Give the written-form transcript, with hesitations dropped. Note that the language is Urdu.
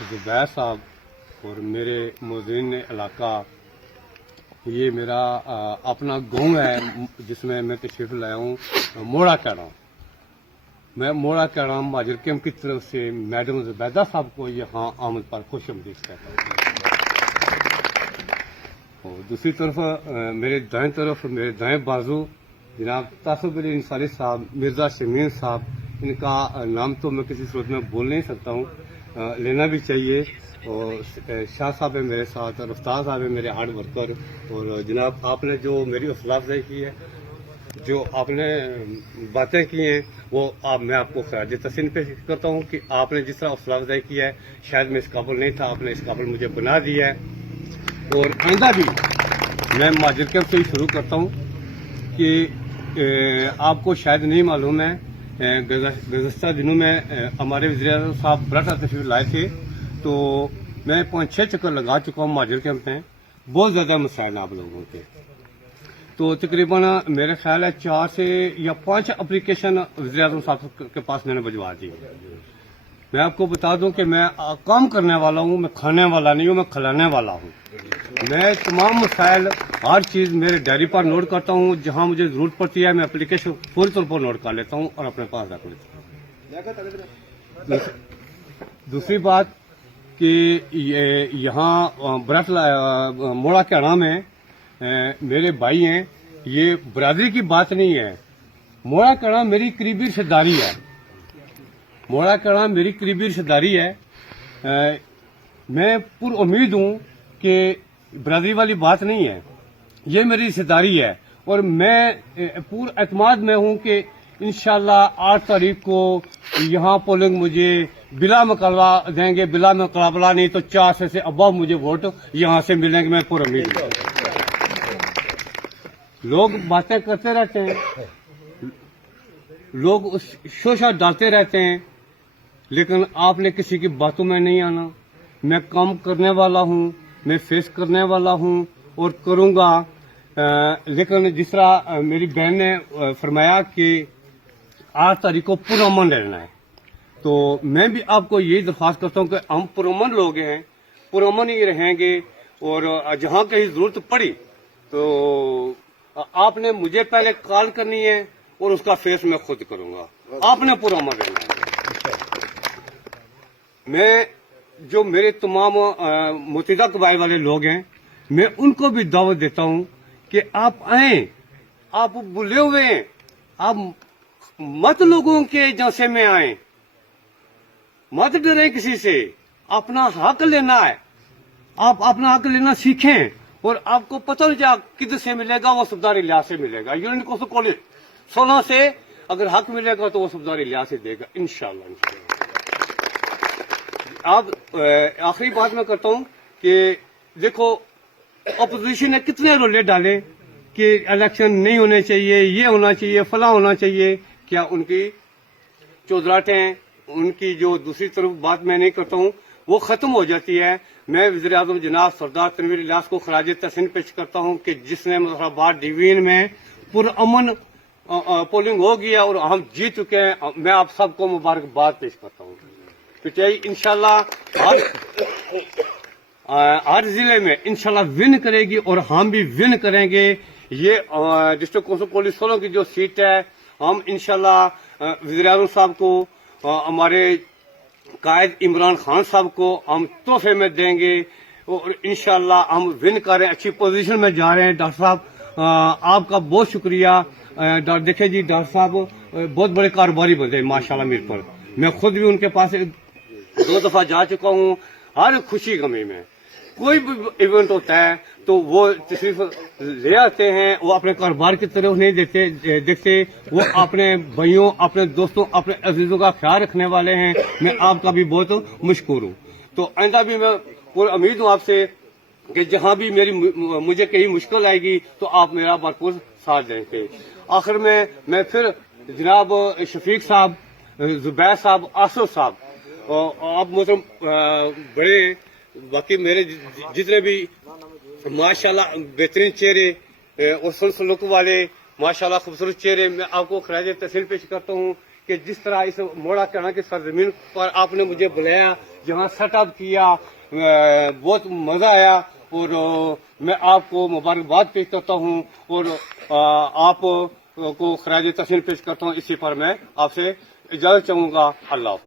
زبیر صاحب اور میرے موزین علاقہ، یہ میرا اپنا گاؤں ہے جس میں تشریف لایا ہوں، موڑا کیڑا۔ میں موڑا کیڑا مہاجر کیمپ کی طرف سے میڈم زبیدہ صاحب کو یہاں آمد پر خوش آمدید کہتا ہوں۔ اور دوسری طرف میرے دائیں بازو جناب تاسف علی انصاری صاحب، مرزا شمین صاحب، ان کا نام تو میں کسی صورت میں بول نہیں سکتا ہوں، لینا بھی چاہیے۔ اور شاہ صاحب ہے میرے ساتھ، رفتار صاحب ہے میرے ہارڈ ورکر۔ اور جناب آپ نے جو میری حوصلہ افزائی کی ہے، جو آپ نے باتیں کی ہیں، وہ میں آپ کو خراج تحسین پیش کرتا ہوں کہ آپ نے جس طرح حوصلہ افزائی کی ہے، شاید میں اس قابل نہیں تھا، آپ نے اس قابل مجھے بنا دیا ہے۔ اور آئندہ بھی میں مہاجر کیمپ سے ہی شروع کرتا ہوں کہ آپ کو شاید نہیں معلوم ہے، گزشتہ دنوں میں ہمارے وزیر اعظم صاحب براٹا تشریف لائے تھے، تو میں 5-6 چکر لگا چکا ہوں مہاجر کیمپ میں۔ بہت زیادہ مسائل آپ لوگوں کے، تو تقریباً میرے خیال ہے 4 سے یا 5 اپلیکیشن وزیر اعظم صاحب کے پاس میں نے بھجوا دی۔ میں آپ کو بتا دوں کہ میں کام کرنے والا ہوں، میں کھانے والا نہیں ہوں، میں کھلانے والا ہوں۔ میں تمام مسائل، ہر چیز میرے ڈائری پر نوٹ کرتا ہوں، جہاں مجھے ضرورت پڑتی ہے میں اپلیکیشن فوری طور پر نوٹ کر لیتا ہوں اور اپنے پاس رکھ لیتا ہوں۔ دوسری بات کہ یہاں موڑا کیڑا میں میرے بھائی ہیں، یہ برادری کی بات نہیں ہے۔ موڑا کیڑا میری قریبی رشتہ داری ہے، موڑا کیڑا میری قریبی رشتہ داری ہے۔ میں پر امید ہوں کہ برادری والی بات نہیں ہے، یہ میری رشتہ داری ہے، اور میں پور اعتماد میں ہوں کہ انشاءاللہ 8 تاریخ کو یہاں پولنگ مجھے بلا مقابلہ دیں گے، بلا مقابلہ نہیں تو 400 سے ابو مجھے ووٹ یہاں سے ملیں گے، میں پر امید ہوں۔ لوگ باتیں کرتے رہتے ہیں، لوگ شوشہ ڈالتے رہتے ہیں، لیکن آپ نے کسی کی باتوں میں نہیں آنا۔ میں کام کرنے والا ہوں، میں فیس کرنے والا ہوں اور کروں گا۔ لیکن جس طرح میری بہن نے فرمایا کہ 8 تاریخ کو پرامن رہنا ہے، تو میں بھی آپ کو یہی درخواست کرتا ہوں کہ ہم پرامن لوگ ہیں، پرامن ہی رہیں گے، اور جہاں کہیں ضرورت پڑی تو آپ نے مجھے پہلے کال کرنی ہے اور اس کا فیس میں خود کروں گا۔ آپ نے پرامن رہنا ہے۔ میں جو میرے تمام متحدہ قبائل والے لوگ ہیں، میں ان کو بھی دعوت دیتا ہوں کہ آپ آئیں، آپ بلے ہوئے ہیں، آپ مت لوگوں کے جانسے میں آئیں، مت ڈریں کسی سے، اپنا حق لینا ہے، آپ اپنا حق لینا سیکھیں، اور آپ کو پتہ نہیں چاہے کدھر سے ملے گا، وہ سبداری لحاظ سے ملے گا۔ یونین کو 16 سے اگر حق ملے گا تو وہ سبداری لحاظ سے دے گا انشاءاللہ۔ اب آخری بات میں کرتا ہوں کہ دیکھو اپوزیشن نے کتنے رولے ڈالے کہ الیکشن نہیں ہونے چاہیے، یہ ہونا چاہیے، فلاں ہونا چاہیے۔ کیا ان کی چودراہٹیں، ان کی جو دوسری طرف بات میں نہیں کرتا ہوں وہ ختم ہو جاتی ہے؟ میں وزیر اعظم جناب سردار تنویر الیاس کو خراج تحسین پیش کرتا ہوں کہ جس نے مظفر آباد ڈویژن میں پرامن پولنگ ہو گیا اور ہم جیت چکے ہیں۔ میں آپ سب کو مبارکباد پیش کرتا ہوں۔ پٹیائی انشاءاللہ ہر ضلع میں انشاءاللہ ون کرے گی اور ہم بھی ون کریں گے۔ یہ ڈسٹرکٹ کونسل پولیس 16 کی جو سیٹ ہے، ہم انشاءاللہ وزیر اعظم صاحب کو، ہمارے قائد عمران خان صاحب کو ہم تحفے میں دیں گے، اور انشاءاللہ ہم ون کریں، اچھی پوزیشن میں جا رہے ہیں۔ ڈاکٹر صاحب آپ کا بہت شکریہ۔ دیکھیں جی، ڈاکٹر صاحب بہت بڑے کاروباری بندے ہیں ماشاءاللہ میر پر۔ میں خود بھی ان کے پاس 2 دفعہ جا چکا ہوں۔ ہر خوشی غمی میں کوئی بھی ایونٹ ہوتا ہے تو وہ تشریف لے آتے ہیں، وہ اپنے کاروبار کی طرف نہیں دیکھتے، وہ اپنے بھائیوں، اپنے دوستوں، اپنے عزیزوں کا خیال رکھنے والے ہیں۔ میں آپ کا بھی بہت مشکور ہوں۔ تو آئندہ بھی میں پورا امید ہوں آپ سے کہ جہاں بھی مجھے کہیں مشکل آئے گی تو آپ میرا بھرپور ساتھ دیں گے۔ آخر میں پھر جناب شفیق صاحب، زبیر صاحب، آصف صاحب، آپ محترم بڑے، باقی میرے جتنے بھی ماشاءاللہ بہترین چہرے اور سلوک والے ماشاءاللہ خوبصورت چہرے، میں آپ کو خراج تحسین پیش کرتا ہوں کہ جس طرح اس موڑا کیڑا کی سرزمین پر آپ نے مجھے بلایا جہاں سیٹ اپ کیا بہت مزہ آیا اور میں آپ کو مبارکباد پیش کرتا ہوں اور آپ کو خراج تحسین پیش کرتا ہوں. اسی پر میں آپ سے اجازت چاہوں گا. اللہ حافظ.